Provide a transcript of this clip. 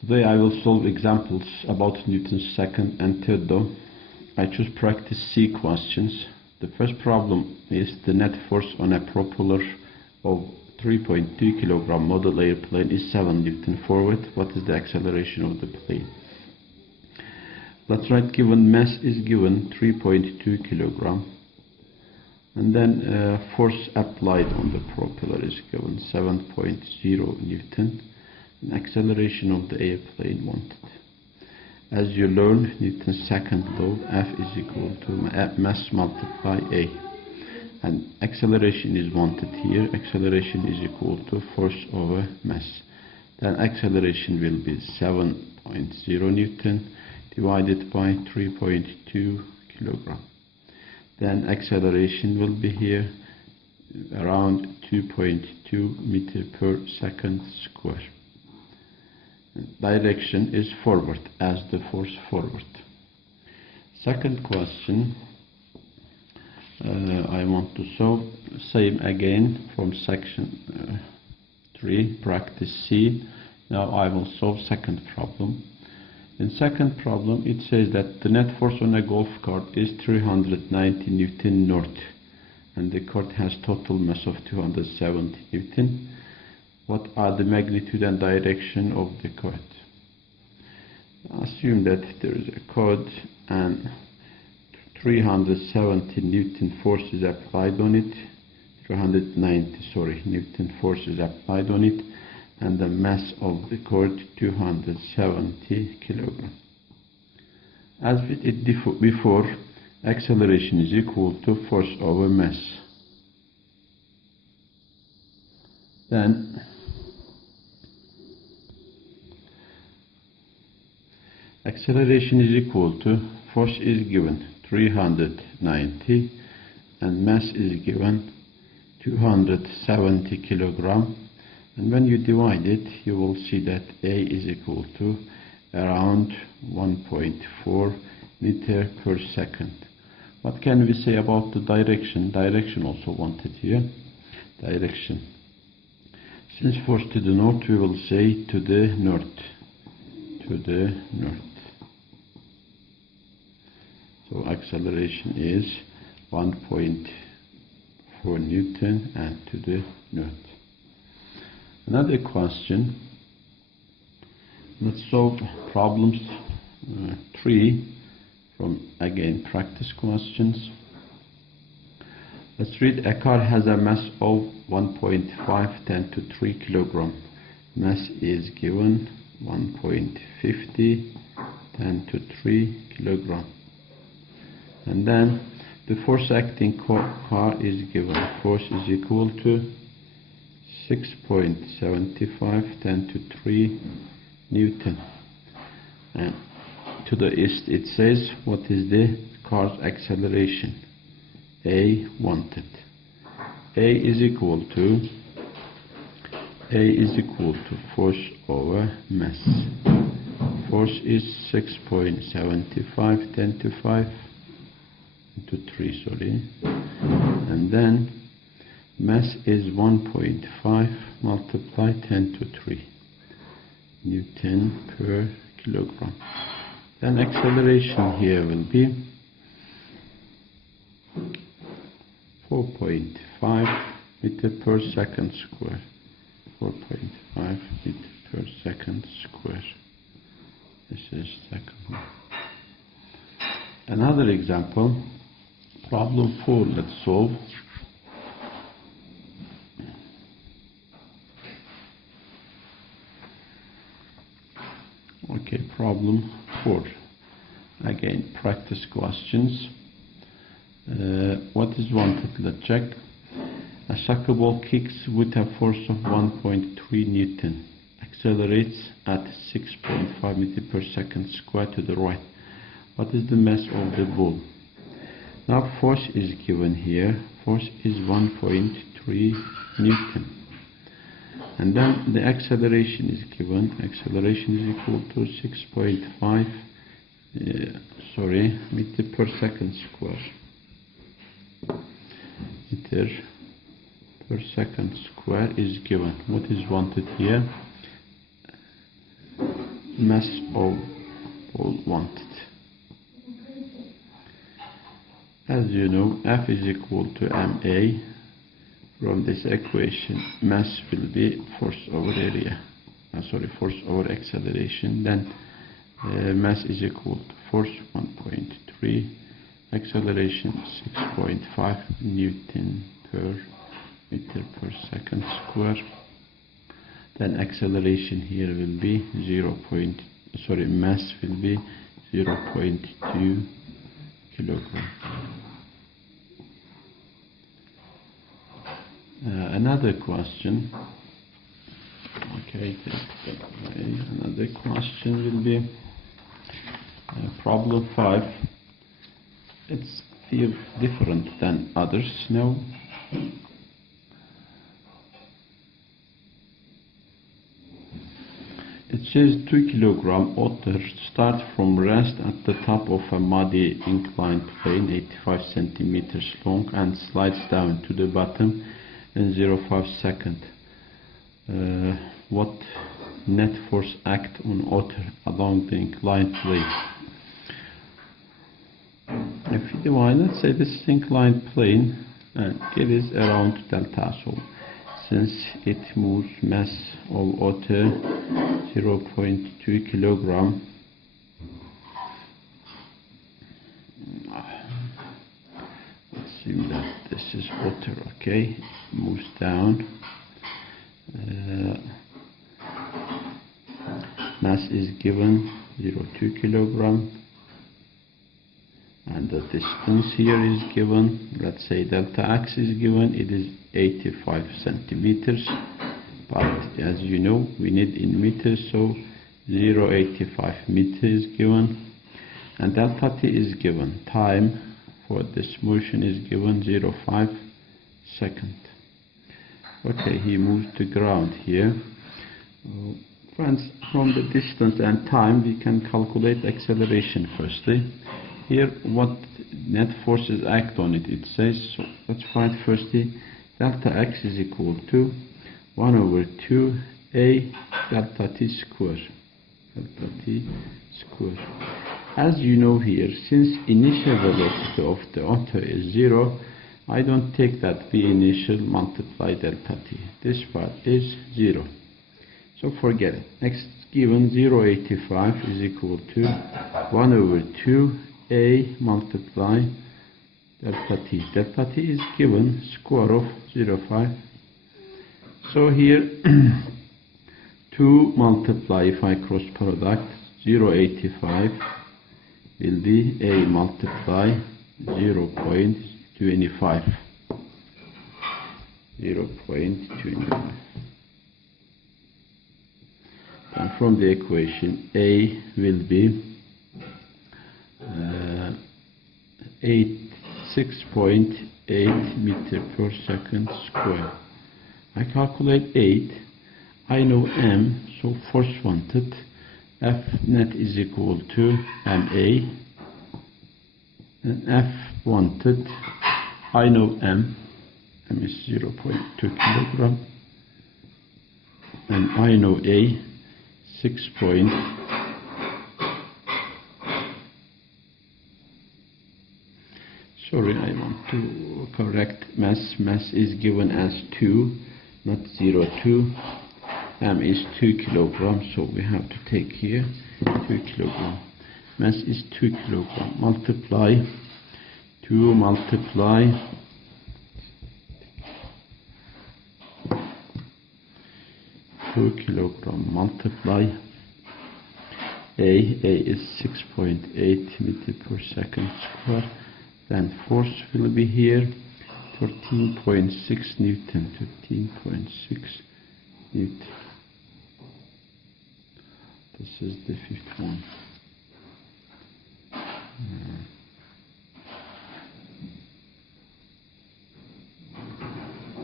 Today I will solve examples about Newton's second and third law. I choose practice C questions. The first problem is the net force on a propeller of 3.2 kg model airplane is 7 Newton forward. What is the acceleration of the plane? Let's write given mass is given 3.2 kg, and then force applied on the propeller is given 7.0 Newton. And acceleration of the airplane wanted. As you learn Newton's second law, F is equal to mass multiply A, and acceleration is wanted here. Acceleration is equal to force over mass. Then acceleration will be 7.0 Newton divided by 3.2 kg. Then acceleration will be here around 2.2 meter per second square. Direction is forward as the force forward. Second question I want to solve, same again from section 3, practice C. Now I will solve second problem. In second problem it says that the net force on a golf cart is 390 Newton north, and the cart has total mass of 270 Newton. What are the magnitude and direction of the cart? Assume that there is a cart and 370 Newton force is applied on it, 390 Newton force is applied on it, and the mass of the cart 270 kg. As we did before, acceleration is equal to force over mass. Then acceleration is equal to force is given 390 and mass is given 270 kg, and when you divide it you will see that A is equal to around 1.4 meter per second. What can we say about the direction? Direction also wanted here. Direction, since force to the north, we will say to the north. To the north. So acceleration is 1.4 Newton and to the north. Another question. Let's solve problems 3 from again practice questions. Let's read. A car has a mass of 1.5 10 to 3 kg. Mass is given 1.50 10 to 3 kg. And then the force acting car is given. Force is equal to 6.75 10 to 3 Newton. And to the east it says what is the car's acceleration? A wanted. A is equal to force over mass. Force is 6.75 10 to 5 to 3, and then mass is 1.5 multiply 10 to 3 Newton per kilogram. Then acceleration here will be 4.5 meter per second square. 4.5 meter per second square. This is second one. Another example, problem 4, let's solve. Okay, problem 4. Again, practice questions. What is wanted? Let's check. A soccer ball kicks with a force of 1.3 Newton. Accelerates at 6.5 meter per second square to the right. What is the mass of the ball? Now force is given here. Force is 1.3 Newton. And then the acceleration is given. Acceleration is equal to 6.5 meter per second square. Meter per second square is given. What is wanted here? mass of ball wanted. As you know, F is equal to ma. From this equation, mass will be force over area. Force over acceleration. Then mass is equal to force 1.3, acceleration 6.5 Newton per meter per second square. Then acceleration here will be mass will be 0.2 kilogram. Another question. Okay, another question will be problem 5. It's feel different than others now. It says 2 kilogram otter start from rest at the top of a muddy inclined plane 85 centimeters long and slides down to the bottom in 0.5 seconds. What net force act on otter along the inclined plane? If you divide, let's say this inclined plane, and it is around delta, so since it moves mass of otter 0.2 kilogram, let's assume that this is otter, okay, moves down. Mass is given 0.2 kilogram, and the distance here is given, let's say delta x is given, it is 85 centimeters, but as you know we need in meters, so 0.85 meters is given, and delta t is given, time for this motion is given 0.5 seconds. Okay, he moves to ground here. Friends, from the distance and time we can calculate acceleration firstly. Here what net forces act on it, it says, so let's find firstly delta x is equal to 1 over 2 a delta t square. Delta t square. As you know here, since initial velocity of the otter is 0, I don't take that b initial multiply delta t. This part is 0. So forget it. Next given 0.85 is equal to 1 over 2 a multiply delta t. Delta t is given square of 0.5. So here 2 multiply, if I cross product, 0.85 will be a multiply 0.25. 0.25. And from the equation, a will be 6.8 meter per second square. I calculate 8. I know m, so force wanted. F net is equal to ma. And F wanted, I know m. M is 0.2 kilogram. And I know a 6. Sorry, I want to correct mass. Mass is given as 2, not 0.2. M is 2 kilogram, so we have to take here 2 kilogram. Mass is 2 kilogram. Multiply 2 multiply 2 kilogram multiply a is 6.8 meter per second square. Then force will be here 13.6 Newton. 13.6 Newton. This is the fifth one.